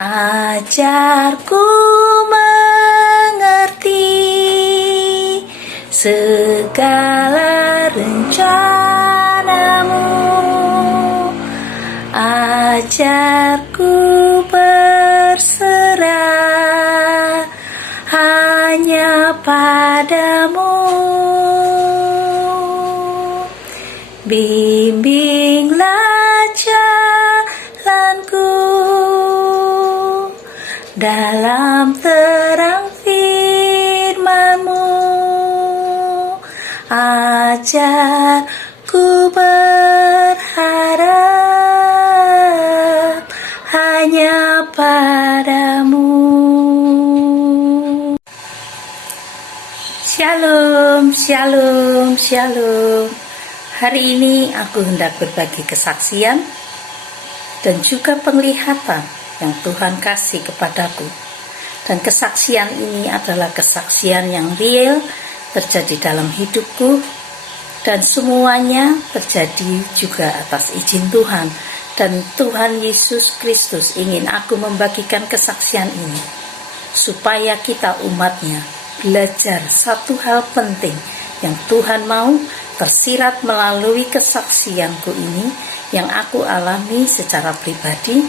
Ajarku mengerti segala rencanamu, ajarku berserah hanya padamu. Bimbinglah jalanku dalam terang firman-Mu, ajarku berharap hanya padamu. Shalom, shalom, shalom. Hari ini aku hendak berbagi kesaksian dan juga penglihatan yang Tuhan kasih kepadaku. Dan kesaksian ini adalah kesaksian yang real terjadi dalam hidupku, dan semuanya terjadi juga atas izin Tuhan. Dan Tuhan Yesus Kristus ingin aku membagikan kesaksian ini supaya kita umatnya belajar satu hal penting yang Tuhan mau tersirat melalui kesaksianku ini yang aku alami secara pribadi,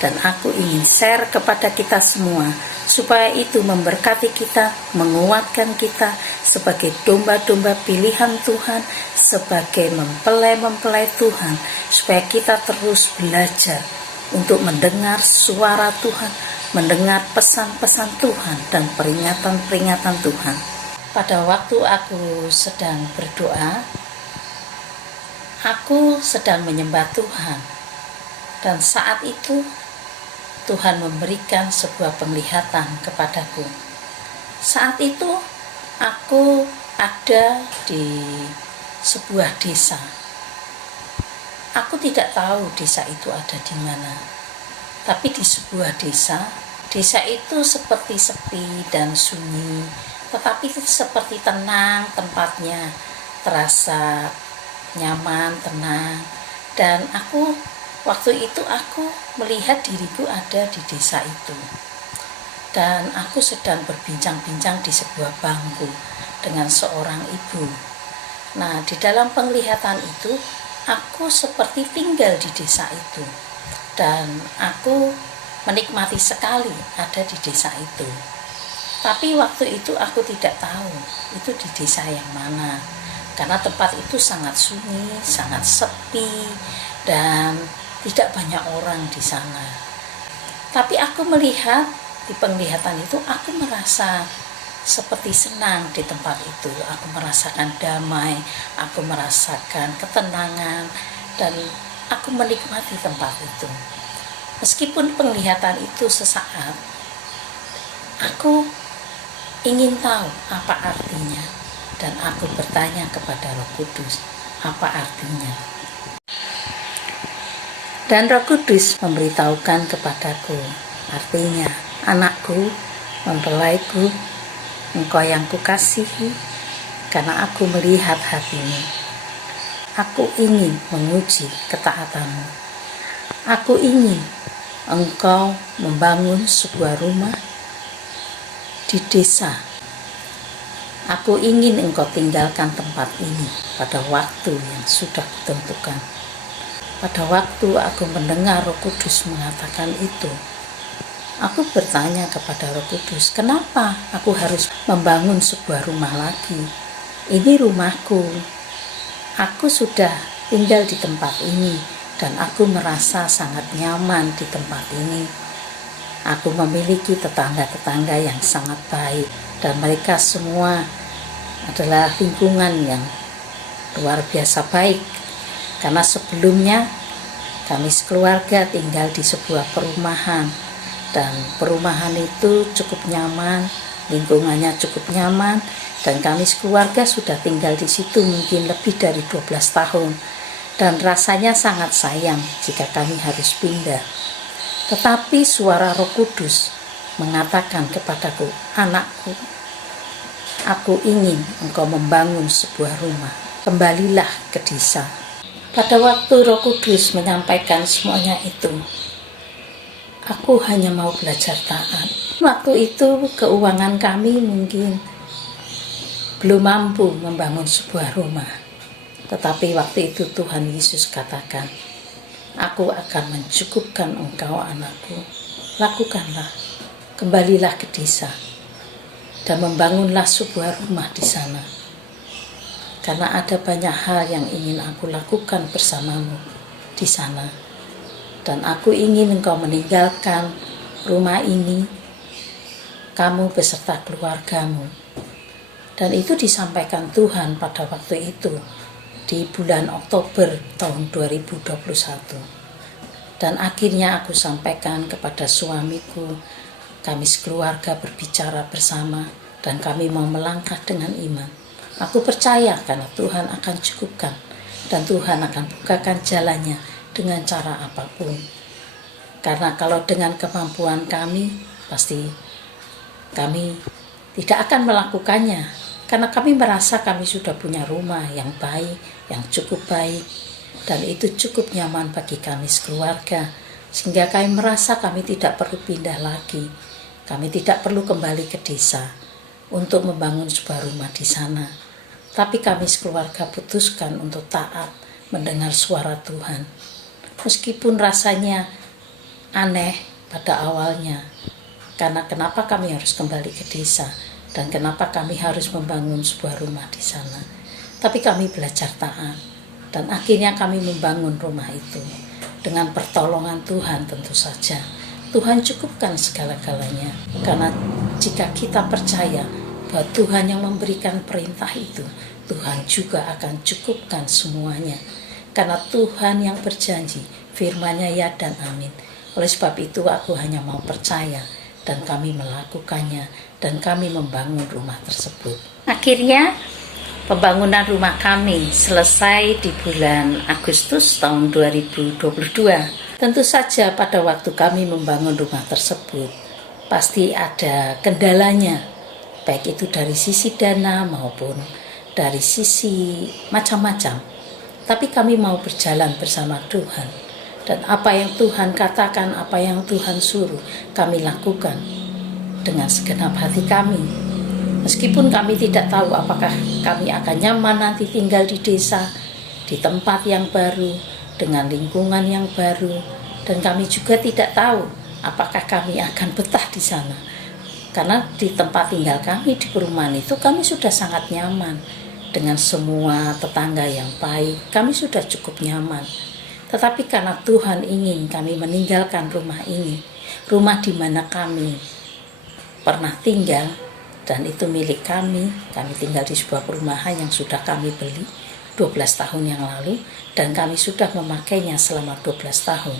dan aku ingin share kepada kita semua supaya itu memberkati kita, menguatkan kita sebagai domba-domba pilihan Tuhan, sebagai mempelai-mempelai Tuhan, supaya kita terus belajar untuk mendengar suara Tuhan, mendengar pesan-pesan Tuhan dan peringatan-peringatan Tuhan. Pada waktu aku sedang berdoa, aku sedang menyembah Tuhan, dan saat itu Tuhan memberikan sebuah penglihatan kepadaku. Saat itu aku ada di sebuah desa. Aku tidak tahu desa itu ada di mana, tapi di sebuah desa itu seperti sepi dan sunyi, tetapi seperti tenang tempatnya, terasa nyaman, tenang. Dan waktu itu aku melihat diriku ada di desa itu, dan aku sedang berbincang-bincang di sebuah bangku dengan seorang ibu. Nah, di dalam penglihatan itu aku seperti tinggal di desa itu, dan aku menikmati sekali ada di desa itu. Tapi waktu itu aku tidak tahu itu di desa yang mana, karena tempat itu sangat sunyi, sangat sepi, dan tidak banyak orang di sana. Tapi aku melihat di penglihatan itu, aku merasa seperti senang di tempat itu. Aku merasakan damai, aku merasakan ketenangan, dan aku menikmati tempat itu. Meskipun penglihatan itu sesaat, aku ingin tahu apa artinya, dan aku bertanya kepada Roh Kudus, apa artinya? Dan Roh Kudus memberitahukan kepadaku, artinya, anakku, mempelaiku, engkau yang kukasihi, karena aku melihat hatimu. Aku ingin menguji ketaatanmu. Aku ingin engkau membangun sebuah rumah di desa. Aku ingin engkau tinggalkan tempat ini pada waktu yang sudah kutentukan. Pada waktu aku mendengar Roh Kudus mengatakan itu, aku bertanya kepada Roh Kudus, kenapa aku harus membangun sebuah rumah lagi? Ini rumahku. Aku sudah tinggal di tempat ini, dan aku merasa sangat nyaman di tempat ini. Aku memiliki tetangga-tetangga yang sangat baik, dan mereka semua adalah lingkungan yang luar biasa baik. Karena sebelumnya kami sekeluarga tinggal di sebuah perumahan, dan perumahan itu cukup nyaman, lingkungannya cukup nyaman, dan kami sekeluarga sudah tinggal di situ mungkin lebih dari 12 tahun, dan rasanya sangat sayang jika kami harus pindah. Tetapi suara Roh Kudus mengatakan kepadaku, anakku, aku ingin engkau membangun sebuah rumah, kembalilah ke desa. Pada waktu Roh Kudus menyampaikan semuanya itu, Aku hanya mau belajar taat. Waktu itu keuangan kami mungkin belum mampu membangun sebuah rumah. Tetapi waktu itu Tuhan Yesus katakan, aku akan mencukupkan engkau anakku. Lakukanlah, kembalilah ke desa dan membangunlah sebuah rumah di sana. Karena ada banyak hal yang ingin aku lakukan bersamamu di sana. Dan aku ingin engkau meninggalkan rumah ini, kamu beserta keluargamu. Dan itu disampaikan Tuhan pada waktu itu, di bulan Oktober tahun 2021. Dan akhirnya aku sampaikan kepada suamiku, kami sekeluarga berbicara bersama, dan kami mau melangkah dengan iman. Aku percaya karena Tuhan akan cukupkan, dan Tuhan akan bukakan jalannya dengan cara apapun. Karena kalau dengan kemampuan kami, pasti kami tidak akan melakukannya. Karena kami merasa kami sudah punya rumah yang baik, yang cukup baik, dan itu cukup nyaman bagi kami sekeluarga, sehingga kami merasa kami tidak perlu pindah lagi. Kami tidak perlu kembali ke desa untuk membangun sebuah rumah di sana. Tapi kami sekeluarga putuskan untuk taat mendengar suara Tuhan. Meskipun rasanya aneh pada awalnya, karena kenapa kami harus kembali ke desa dan kenapa kami harus membangun sebuah rumah di sana. Tapi kami belajar taat dan akhirnya kami membangun rumah itu dengan pertolongan Tuhan tentu saja. Tuhan cukupkan segala-galanya, karena jika kita percaya bahwa Tuhan yang memberikan perintah itu, Tuhan juga akan cukupkan semuanya. Karena Tuhan yang berjanji, firman-Nya ya dan amin. Oleh sebab itu aku hanya mau percaya dan kami melakukannya dan kami membangun rumah tersebut. Akhirnya pembangunan rumah kami selesai di bulan Agustus tahun 2022. Tentu saja pada waktu kami membangun rumah tersebut pasti ada kendalanya, baik itu dari sisi dana maupun dari sisi macam-macam. Tapi kami mau berjalan bersama Tuhan, dan apa yang Tuhan katakan, apa yang Tuhan suruh, kami lakukan dengan segenap hati kami. Meskipun kami tidak tahu apakah kami akan nyaman nanti tinggal di desa, di tempat yang baru, dengan lingkungan yang baru, dan kami juga tidak tahu apakah kami akan betah di sana. Karena di tempat tinggal kami di perumahan itu kami sudah sangat nyaman dengan semua tetangga yang baik, kami sudah cukup nyaman. Tetapi karena Tuhan ingin kami meninggalkan rumah ini, rumah di mana kami pernah tinggal, dan itu milik kami tinggal di sebuah perumahan yang sudah kami beli 12 tahun yang lalu, dan kami sudah memakainya selama 12 tahun.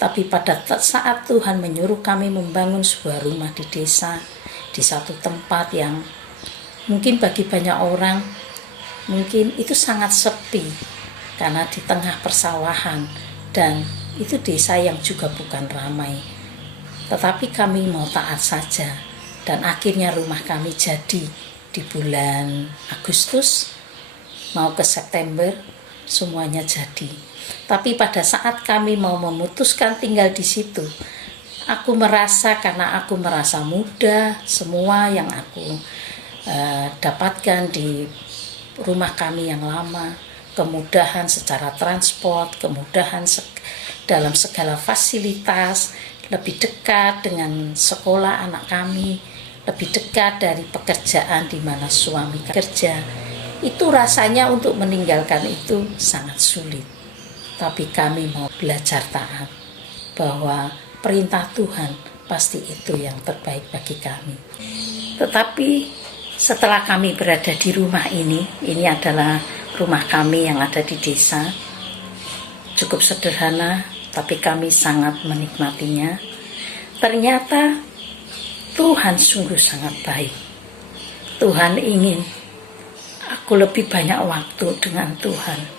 Tapi pada saat Tuhan menyuruh kami membangun sebuah rumah di desa, di satu tempat yang mungkin bagi banyak orang mungkin itu sangat sepi, karena di tengah persawahan, dan itu desa yang juga bukan ramai. Tetapi kami mau taat saja, dan akhirnya rumah kami jadi di bulan Agustus mau ke September, semuanya jadi. Tapi pada saat kami mau memutuskan tinggal di situ, aku merasa, karena aku merasa mudah, semua yang aku dapatkan di rumah kami yang lama, kemudahan secara transport, kemudahan dalam segala fasilitas, lebih dekat dengan sekolah anak kami, lebih dekat dari pekerjaan di mana suami kerja. Itu rasanya untuk meninggalkan itu sangat sulit. Tapi kami mau belajar taat, bahwa perintah Tuhan pasti itu yang terbaik bagi kami. Tetapi setelah kami berada di rumah ini adalah rumah kami yang ada di desa, cukup sederhana, tapi kami sangat menikmatinya. Ternyata Tuhan sungguh sangat baik. Tuhan ingin aku lebih banyak waktu dengan Tuhan.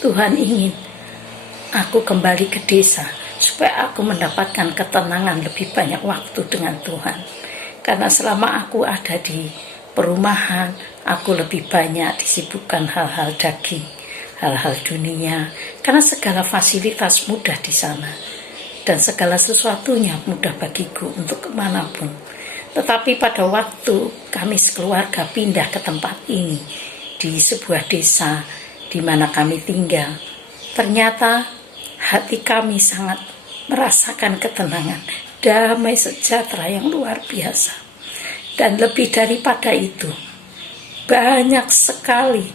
Tuhan ingin aku kembali ke desa supaya aku mendapatkan ketenangan, lebih banyak waktu dengan Tuhan. Karena selama aku ada di perumahan, aku lebih banyak disibukkan hal-hal daging, hal-hal dunia, karena segala fasilitas mudah di sana. dan segala sesuatunya mudah bagiku untuk kemanapun. Tetapi pada waktu kami sekeluarga pindah ke tempat ini, di sebuah desa di mana kami tinggal, ternyata hati kami sangat merasakan ketenangan, damai sejahtera yang luar biasa. Dan lebih daripada itu, banyak sekali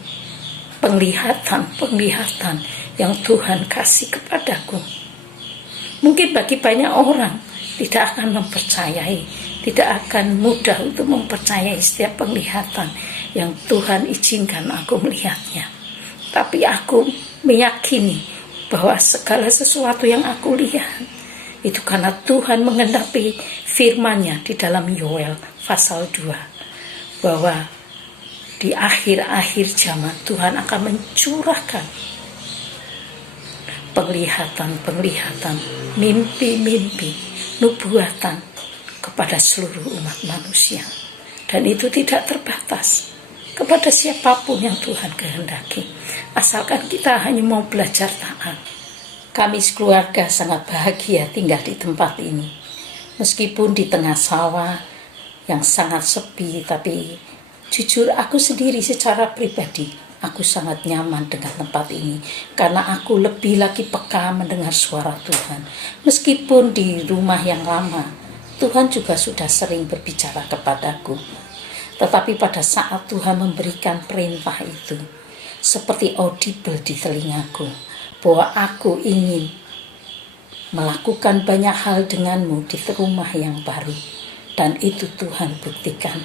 penglihatan yang Tuhan kasih kepadaku. Mungkin bagi banyak orang tidak akan mempercayai, tidak akan mudah untuk mempercayai setiap penglihatan yang Tuhan izinkan aku melihatnya. Tapi aku meyakini bahwa segala sesuatu yang aku lihat itu karena Tuhan mengenapi firman-Nya di dalam Yoel pasal 2, bahwa di akhir-akhir zaman Tuhan akan mencurahkan penglihatan, mimpi-mimpi, nubuatan kepada seluruh umat manusia. Dan itu tidak terbatas kepada siapapun yang Tuhan kehendaki, asalkan kita hanya mau belajar taat. Kami sekeluarga sangat bahagia tinggal di tempat ini, meskipun di tengah sawah yang sangat sepi. Tapi jujur aku sendiri secara pribadi, aku sangat nyaman dengan tempat ini, karena aku lebih lagi peka mendengar suara Tuhan. Meskipun di rumah yang lama, Tuhan juga sudah sering berbicara kepadaku. Tetapi pada saat Tuhan memberikan perintah itu, seperti audible di telingaku, bahwa aku ingin melakukan banyak hal denganmu di rumah yang baru. Dan itu Tuhan buktikan.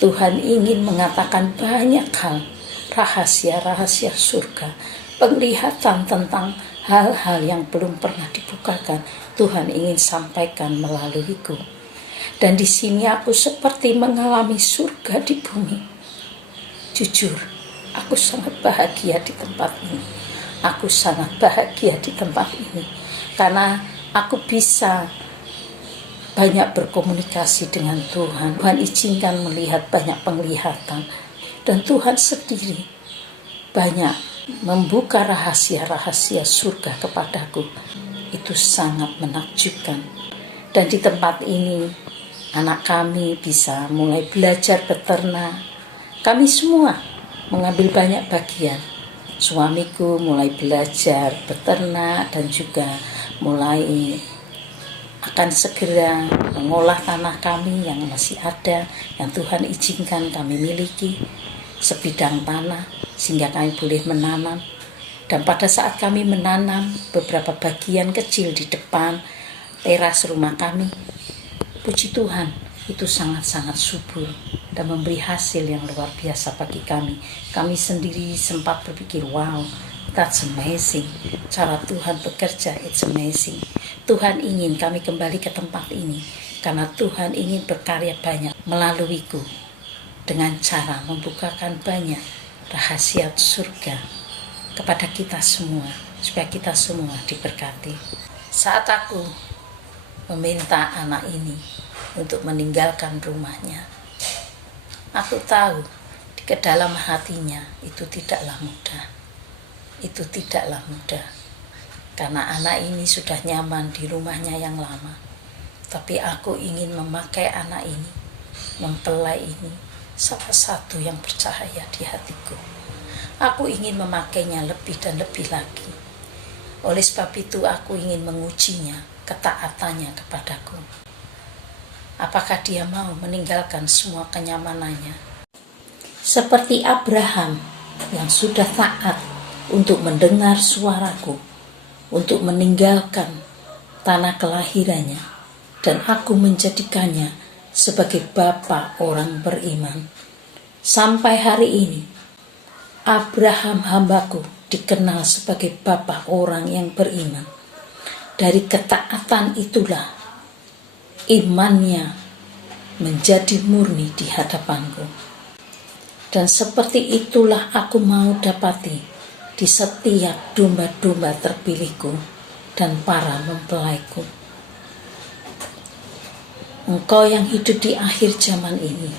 Tuhan ingin mengatakan banyak hal, rahasia-rahasia surga, penglihatan tentang hal-hal yang belum pernah dibukakan. Tuhan ingin sampaikan melaluiku. Dan di sini aku seperti mengalami surga di bumi. Jujur, aku sangat bahagia di tempat ini. Aku sangat bahagia di tempat ini karena aku bisa banyak berkomunikasi dengan Tuhan. Tuhan izinkan melihat banyak penglihatan, dan Tuhan sendiri banyak membuka rahasia-rahasia surga kepadaku. Itu sangat menakjubkan. Dan di tempat ini anak kami bisa mulai belajar beternak. Kami semua mengambil banyak bagian. Suamiku mulai belajar beternak dan juga mulai akan segera mengolah tanah kami yang masih ada, yang Tuhan izinkan kami miliki sebidang tanah sehingga kami boleh menanam. Dan pada saat kami menanam beberapa bagian kecil di depan teras rumah kami, puji Tuhan, itu sangat-sangat subur dan memberi hasil yang luar biasa bagi kami. Kami sendiri sempat berpikir, wow, that's amazing. Cara Tuhan bekerja, it's amazing. Tuhan ingin kami kembali ke tempat ini karena Tuhan ingin berkarya banyak melaluiku dengan cara membukakan banyak rahasia surga kepada kita semua, supaya kita semua diberkati. Saat aku meminta anak ini untuk meninggalkan rumahnya, aku tahu di dalam hatinya itu tidaklah mudah. Itu tidaklah mudah, karena anak ini sudah nyaman di rumahnya yang lama. Tapi aku ingin memakai anak ini, mempelai ini, salah satu yang bercahaya di hatiku. Aku ingin memakainya lebih dan lebih lagi. Oleh sebab itu aku ingin mengujinya, ketaatannya kepadaku. Apakah dia mau meninggalkan semua kenyamanannya? Seperti Abraham yang sudah taat untuk mendengar suaraku, untuk meninggalkan tanah kelahirannya, dan aku menjadikannya sebagai bapa orang beriman. Sampai hari ini, Abraham hambaku dikenal sebagai bapa orang yang beriman. Dari ketaatan itulah imannya menjadi murni di hadapanku. Dan seperti itulah aku mau dapati di setiap domba-domba terpilihku dan para mempelaiku. Engkau yang hidup di akhir zaman ini,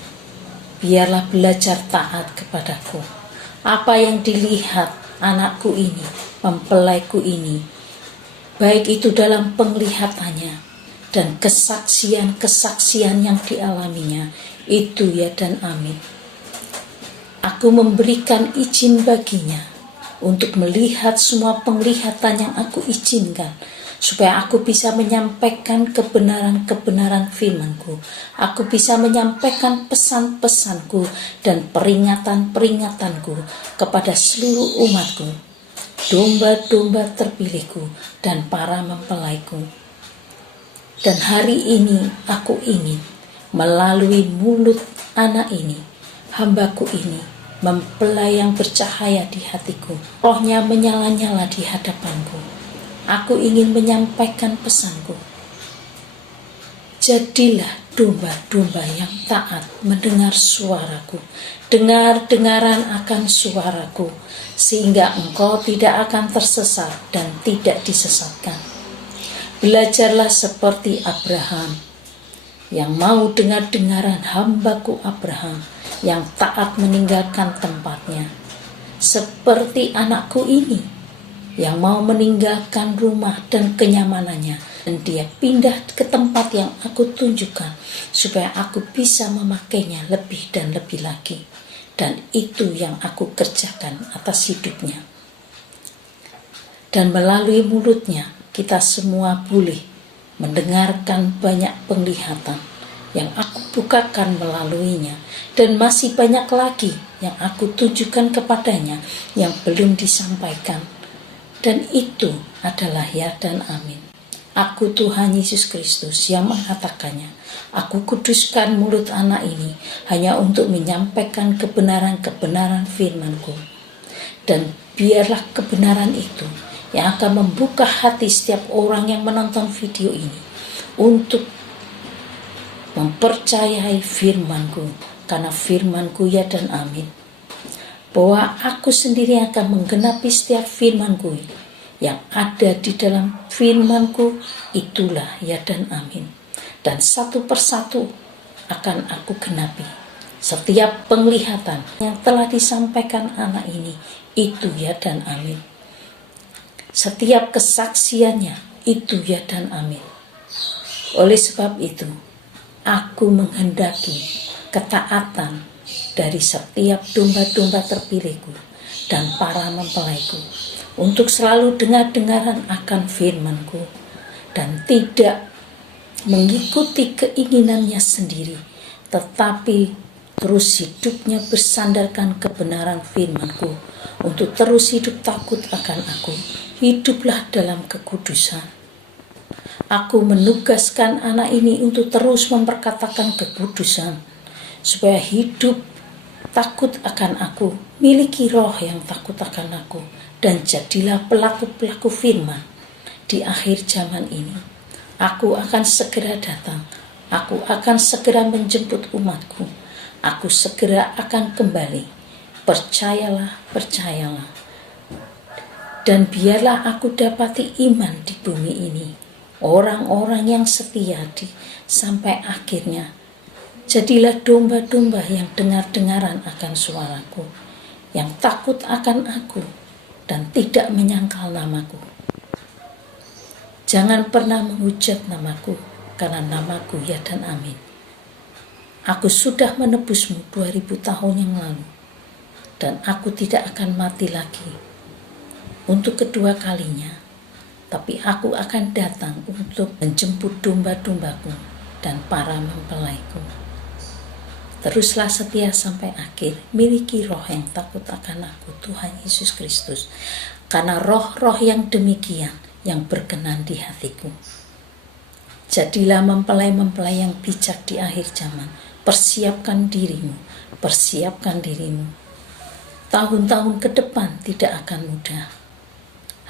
biarlah belajar taat kepadaku. Apa yang dilihat anakku ini, mempelaiku ini, baik itu dalam penglihatannya dan kesaksian-kesaksian yang dialaminya. Itu ya dan amin. Aku memberikan izin baginya untuk melihat semua penglihatan yang aku izinkan, supaya aku bisa menyampaikan kebenaran-kebenaran firman-Ku. Aku bisa menyampaikan pesan-pesanku dan peringatan-peringatanku kepada seluruh umatku, domba-domba terpilihku dan para mempelaiku. Dan hari ini aku ingin melalui mulut anak ini, hambaku ini, mempelai yang bercahaya di hatiku, rohnya menyala-nyala di hadapanku. Aku ingin menyampaikan pesanku. Jadilah domba-domba yang taat mendengar suaraku, dengar-dengaran akan suaraku, sehingga engkau tidak akan tersesat dan tidak disesatkan. Belajarlah seperti Abraham, yang mau dengar-dengaran hambaku Abraham, yang taat meninggalkan tempatnya. Seperti anakku ini, yang mau meninggalkan rumah dan kenyamanannya, dan dia pindah ke tempat yang aku tunjukkan, supaya aku bisa memakainya lebih dan lebih lagi. Dan itu yang aku kerjakan atas hidupnya. Dan melalui mulutnya, kita semua boleh mendengarkan banyak penglihatan yang aku bukakan melaluinya, dan masih banyak lagi yang aku tunjukkan kepadanya yang belum disampaikan. Dan itu adalah ya dan amin. Aku Tuhan Yesus Kristus yang mengatakannya. Aku kuduskan mulut anak ini hanya untuk menyampaikan kebenaran-kebenaran firman-Ku. Dan biarlah kebenaran itu yang akan membuka hati setiap orang yang menonton video ini untuk mempercayai firman-Ku, karena firman-Ku ya dan amin. Bahwa aku sendiri akan menggenapi setiap firman-Ku yang ada di dalam firman-Ku, itulah ya dan amin. Dan satu persatu akan aku genapi setiap penglihatan yang telah disampaikan anak ini, itu ya dan amin. Setiap kesaksiannya, itu ya dan amin. Oleh sebab itu, aku menghendaki ketaatan dari setiap domba-domba terpilihku dan para mempelaiku untuk selalu dengar-dengaran akan firman-Ku dan tidak mengikuti keinginannya sendiri, tetapi terus hidupnya bersandarkan kebenaran firman-Ku untuk terus hidup takut akan aku. Hiduplah dalam kekudusan. Aku menugaskan anak ini untuk terus memperkatakan kekudusan, supaya hidup takut akan aku, miliki roh yang takut akan aku, dan jadilah pelaku-pelaku firman di akhir zaman ini. Aku akan segera datang, aku akan segera menjemput umatku, aku segera akan kembali. Percayalah, percayalah. Dan biarlah aku dapati iman di bumi ini, orang-orang yang setia sampai akhirnya. Jadilah domba-domba yang dengar-dengaran akan suaraku, yang takut akan aku dan tidak menyangkal namaku. Jangan pernah menghujat namaku, karena namaku ya dan amin. Aku sudah menebusmu 2000 tahun yang lalu, dan aku tidak akan mati lagi untuk kedua kalinya, tapi aku akan datang untuk menjemput domba-dombaku dan para mempelaiku. Teruslah setia sampai akhir, miliki roh yang takut akan aku, Tuhan Yesus Kristus, karena roh-roh yang demikian yang berkenan di hatiku. Jadilah mempelai-mempelai yang bijak di akhir zaman. Persiapkan dirimu, persiapkan dirimu. Tahun-tahun ke depan tidak akan mudah.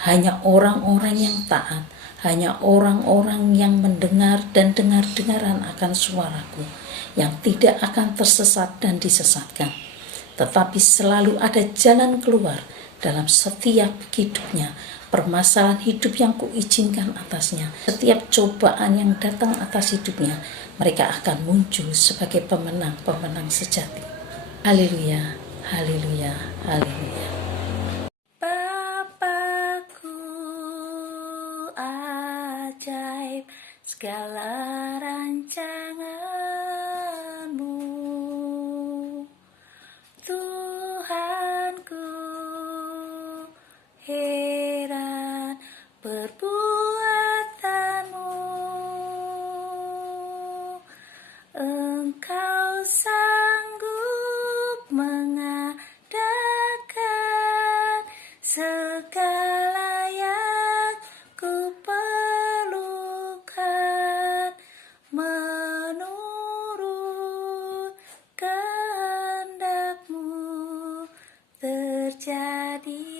Hanya orang-orang yang taat, hanya orang-orang yang mendengar dan dengar-dengaran akan suaraku, yang tidak akan tersesat dan disesatkan, tetapi selalu ada jalan keluar dalam setiap hidupnya, permasalahan hidup yang kuizinkan atasnya, setiap cobaan yang datang atas hidupnya, mereka akan muncul sebagai pemenang-pemenang sejati. Haleluya, haleluya, haleluya. Bapakku, ajaib segala rancangan-Mu. Tuhanku, heran perbuatan-Mu. Engkau sanggup mengadakan segala yang ku perlukan menurut kehendak-Mu terjadi.